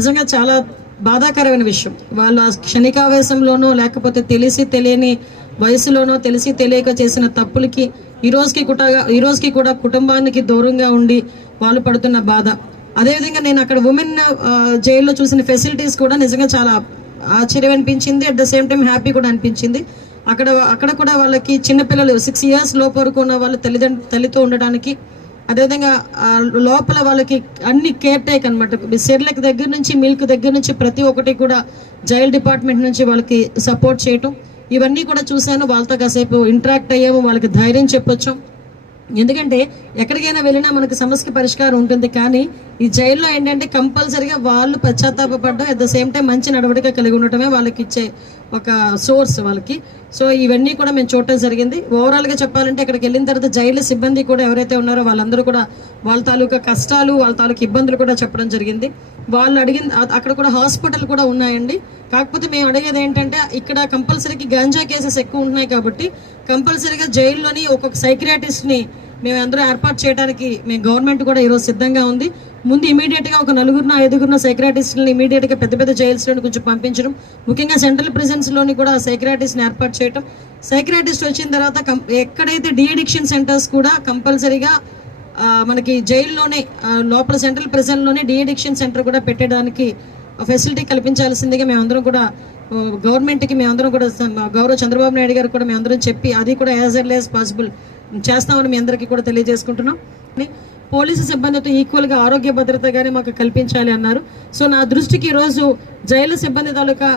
నిజంగా చాలా బాధాకరమైన విషయం. వాళ్ళు ఆ క్షణికావేశంలోనో లేకపోతే తెలిసి తెలియని వయసులోనో తెలిసి తెలియక చేసిన తప్పులకి ఈ రోజుకి కూడా కుటుంబానికి దూరంగా ఉండి వాళ్ళు పడుతున్న బాధ. అదేవిధంగా నేను అక్కడ ఉమెన్ జైల్లో చూసిన ఫెసిలిటీస్ కూడా నిజంగా చాలా ఆశ్చర్యం అనిపించింది. At the same time happy కూడా అనిపించింది. అక్కడ కూడా వాళ్ళకి చిన్నపిల్లలు 6 years లోపు వరకు ఉన్న వాళ్ళు తల్లితో ఉండడానికి, అదేవిధంగా లోపల వాళ్ళకి అన్ని కేర్ టేక్ అనమాట. సెర్లక్ దగ్గర నుంచి మిల్క్ దగ్గర నుంచి ప్రతి ఒక్కటి కూడా జైల్ డిపార్ట్మెంట్ నుంచి వాళ్ళకి సపోర్ట్ చేయటం, ఇవన్నీ కూడా చూశాను. వాళ్ళతో కాసేపు ఇంటరాక్ట్ అయ్యాము, వాళ్ళకి ధైర్యం చెప్పొచ్చు. ఎందుకంటే ఎక్కడికైనా వెళ్ళినా మనకి సమస్యకి పరిష్కారం ఉంటుంది, కానీ ఈ జైల్లో ఏంటంటే కంపల్సరీగా వాళ్ళు పశ్చాత్తాపడడం, అట్ ద సేమ్ టైం మంచి నడవడిక కలిగి ఉండటమే వాళ్ళకి ఇచ్చే ఒక సోర్స్ వాళ్ళకి. సో ఇవన్నీ కూడా మేము చూడటం జరిగింది. ఓవరాల్గా చెప్పాలంటే ఇక్కడికి వెళ్ళిన తర్వాత జైలు సిబ్బంది కూడా ఎవరైతే ఉన్నారో వాళ్ళందరూ కూడా వాళ్ళ తాలూకా కష్టాలు, వాళ్ళ తాలూకా ఇబ్బందులు కూడా చెప్పడం జరిగింది. వాళ్ళు అక్కడ కూడా హాస్పిటల్ కూడా ఉన్నాయండి. కాకపోతే మేము అడిగేది ఏంటంటే ఇక్కడ కంపల్సరీకి గంజా కేసెస్ ఎక్కువ ఉన్నాయి కాబట్టి కంపల్సరీగా జైల్లోని ఒక్కొక్క సైక్రియాటిస్ట్ని మేము అందరూ ఏర్పాటు చేయడానికి గవర్నమెంట్ కూడా ఈరోజు సిద్ధంగా ఉంది. ముందు ఇమీడియట్గా ఒక 4-5 సైక్రియాటిస్టులను ఇమీడియట్గా పెద్ద పెద్ద జైల్స్లోని కొంచెం పంపించడం, ముఖ్యంగా సెంట్రల్ ప్రిజన్స్లోని కూడా సైక్రియాటిస్ట్ని ఏర్పాటు చేయడం. సైక్రియాటిస్ట్ వచ్చిన తర్వాత ఎక్కడైతే డీఅడిక్షన్ సెంటర్స్ కూడా కంపల్సరీగా మనకి జైల్లోనే లోపల సెంట్రల్ ప్రిజన్లోనే డీఅడిక్షన్ సెంటర్ కూడా పెట్టడానికి ఫెసిలిటీ కల్పించాల్సిందిగా మేమందరం కూడా గవర్నమెంట్కి కూడా గౌరవ చంద్రబాబు నాయుడు గారు కూడా మేమందరం చెప్పి అది కూడా యాజ్ ఎర్లీ యాజ్ పాసిబుల్ చేస్తామని మీ అందరికీ కూడా తెలియజేసుకుంటున్నాం. పోలీసు సిబ్బందితో ఈక్వల్గా ఆరోగ్య భద్రత కానీ మాకు కల్పించాలి అన్నారు. సో నా దృష్టికి ఈరోజు జైలు సిబ్బంది తాలూకా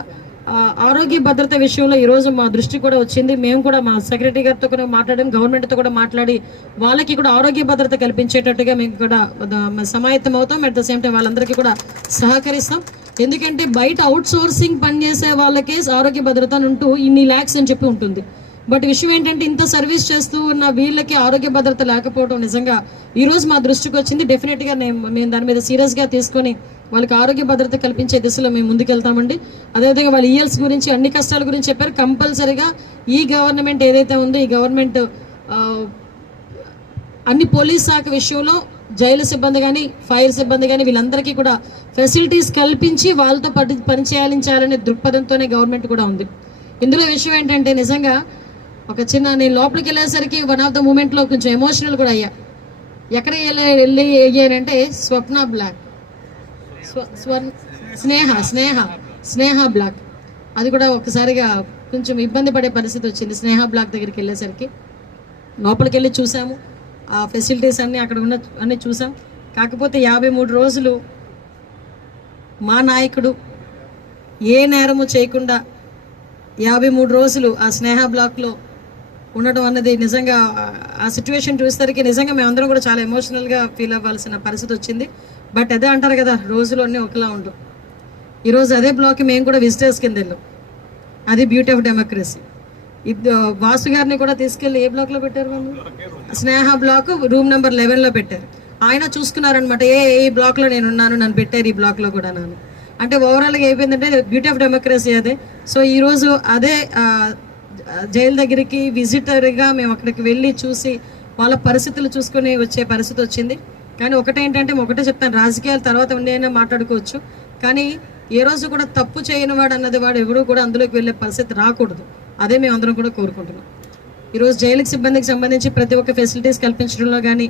ఆరోగ్య భద్రత విషయంలో ఈరోజు మా దృష్టి కూడా వచ్చింది. మేము కూడా మా సెక్రటరీ గారితో కూడా మాట్లాడాం, గవర్నమెంట్తో కూడా మాట్లాడి వాళ్ళకి కూడా ఆరోగ్య భద్రత కల్పించేటట్టుగా మేము కూడా సమాయత్తం అవుతాం. అట్ ద సేమ్ టైం వాళ్ళందరికీ కూడా సహకరిస్తాం. ఎందుకంటే బయట అవుట్ సోర్సింగ్ పనిచేసే వాళ్ళకే ఆరోగ్య భద్రత అంటూ ఇన్ని ల్యాక్స్ అని చెప్పి ఉంటుంది. బట్ విషయం ఏంటంటే ఇంత సర్వీస్ చేస్తూ ఉన్న వీళ్ళకి ఆరోగ్య భద్రత లేకపోవడం నిజంగా ఈరోజు మా దృష్టికి వచ్చింది. డెఫినెట్గా మేము దాని మీద సీరియస్గా తీసుకొని వాళ్ళకి ఆరోగ్య భద్రత కల్పించే దిశలో మేము ముందుకెళ్తామండి. అదేవిధంగా వాళ్ళ ఈఎల్స్ గురించి అన్ని కష్టాల గురించి చెప్పారు. కంపల్సరీగా ఈ గవర్నమెంట్ ఏదైతే ఉందో ఈ గవర్నమెంట్ అన్ని పోలీస్ శాఖ విషయంలో జైలు సిబ్బంది కానీ ఫైర్ సిబ్బంది కానీ వీళ్ళందరికీ కూడా ఫెసిలిటీస్ కల్పించి వాళ్ళతో పనిచేయాలనే దృక్పథంతోనే గవర్నమెంట్ కూడా ఉంది. ఇందులో విషయం ఏంటంటే నిజంగా నేను లోపలికి వెళ్ళేసరికి వన్ ఆఫ్ ద మూమెంట్లో కొంచెం ఎమోషనల్ కూడా అయ్యా. ఎక్కడికి అయ్యానంటే స్వప్న బ్లాక్, స్నేహ బ్లాక్, అది కూడా ఒక్కసారిగా కొంచెం ఇబ్బంది పడే పరిస్థితి వచ్చింది. స్నేహ బ్లాక్ దగ్గరికి వెళ్ళేసరికి లోపలికి వెళ్ళి చూసాము, ఆ ఫెసిలిటీస్ అన్నీ అక్కడ అన్నీ చూసాం. కాకపోతే 53 రోజులు మా నాయకుడు ఏ నేరము చేయకుండా 53 రోజులు ఆ స్నేహ బ్లాక్లో ఉండడం అన్నది నిజంగా ఆ సిచ్యువేషన్ చూసేసరికి నిజంగా మేమందరం కూడా చాలా ఎమోషనల్గా ఫీల్ అవ్వాల్సిన పరిస్థితి వచ్చింది. బట్ అదే అంటారు కదా, రోజులు అన్నీ ఒకలా ఉండవు. ఈరోజు అదే బ్లాక్కి మేము కూడా విజిటర్స్ కింద వెళ్ళాం. అది బ్యూటీ ఆఫ్ డెమోక్రసీ. వాసు గారిని కూడా తీసుకెళ్ళి ఏ బ్లాక్లో పెట్టారు వాళ్ళు? స్నేహ బ్లాక్ రూమ్ నెంబర్ 11లో పెట్టారు. ఆయన చూసుకున్నారనమాట, ఏ బ్లాక్లో నేను ఉన్నాను, నన్ను పెట్టారు ఈ బ్లాక్లో కూడా నన్ను. అంటే ఓవరాల్గా అయిపోయిందంటే బ్యూటీ ఆఫ్ డెమోక్రసీ అదే. సో ఈరోజు అదే జైలు దగ్గరికి విజిటర్గా మేము అక్కడికి వెళ్ళి చూసి వాళ్ళ పరిస్థితులు చూసుకొని వచ్చే పరిస్థితి వచ్చింది. కానీ ఒకటే చెప్తాను, రాజకీయాల తర్వాత ఉండేనా మాట్లాడుకోవచ్చు, కానీ ఏ రోజు కూడా తప్పు చేయని వాడు అన్నది వాడు ఎవరు కూడా అందులోకి వెళ్ళే పరిస్థితి రాకూడదు. అదే మేము అందరం కూడా కోరుకుంటున్నాం. ఈరోజు జైలుకి సిబ్బందికి సంబంధించి ప్రతి ఒక్క ఫెసిలిటీస్ కల్పించడంలో కానీ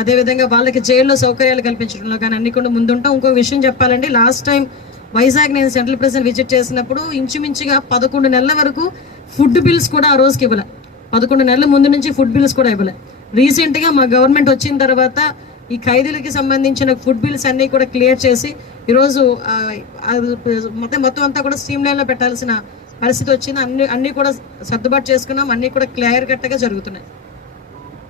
అదేవిధంగా వాళ్ళకి జైల్లో సౌకర్యాలు కల్పించడంలో కానీ అన్ని కూడా ముందుంటాం. ఇంకో విషయం చెప్పాలండి, లాస్ట్ టైం వైజాగ్ నేను సెంట్రల్ ప్రిజన్ విజిట్ చేసినప్పుడు ఇంచుమించుగా 11 నెలల వరకు ఫుడ్ బిల్స్ కూడా ఆ రోజుకి ఇవ్వలే. 11 నెలల ముందు నుంచి ఫుడ్ బిల్స్ కూడా ఇవ్వలే. రీసెంట్గా మా గవర్నమెంట్ వచ్చిన తర్వాత ఈ ఖైదీలకి సంబంధించిన ఫుడ్ బిల్స్ అన్నీ కూడా క్లియర్ చేసి ఈరోజు మొత్తం అంతా కూడా స్ట్రీమ్ లైన్లో పెట్టాల్సిన పరిస్థితి వచ్చింది. అన్నీ కూడా సర్దుబాటు చేసుకున్నాం, అన్నీ కూడా క్లియర్ కట్గా జరుగుతున్నాయి.